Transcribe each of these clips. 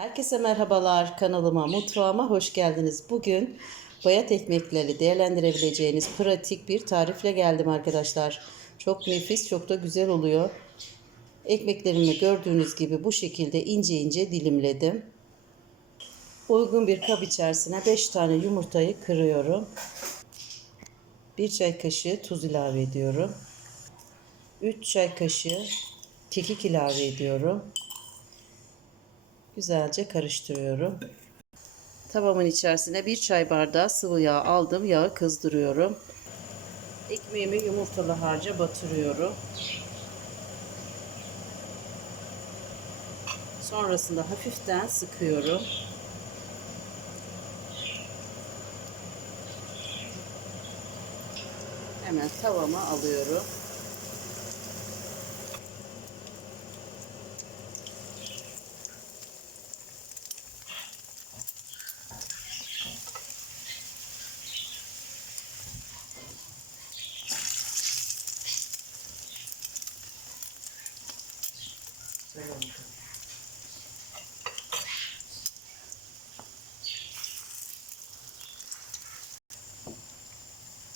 Herkese merhabalar kanalıma, mutfağıma hoş geldiniz. Bugün bayat ekmekleri değerlendirebileceğiniz pratik bir tarifle geldim arkadaşlar. Çok nefis, çok da güzel oluyor. Ekmeklerimi gördüğünüz gibi bu şekilde ince ince dilimledim. Uygun bir kap içerisine 5 tane yumurtayı kırıyorum. 1 çay kaşığı tuz ilave ediyorum. 3 çay kaşığı kekik ilave ediyorum. Güzelce karıştırıyorum. Tavamın içerisine bir çay bardağı sıvı yağ aldım. Yağı kızdırıyorum. Ekmeğimi yumurtalı harca batırıyorum. Sonrasında hafiften sıkıyorum. Hemen tavama alıyorum.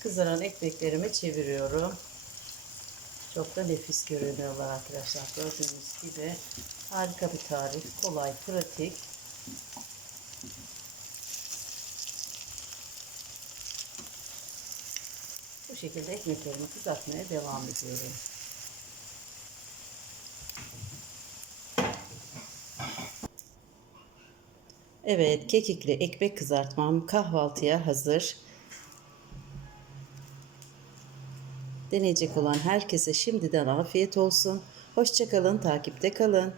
Kızaran ekmeklerimi çeviriyorum. Çok da nefis görünüyorlar arkadaşlar. Gördüğünüz gibi harika bir tarif. Kolay, pratik. Bu şekilde ekmeklerimi kızartmaya devam ediyorum. Evet, kekikli ekmek kızartmam kahvaltıya hazır. Deneyecek olan herkese şimdiden afiyet olsun. Hoşçakalın, takipte kalın.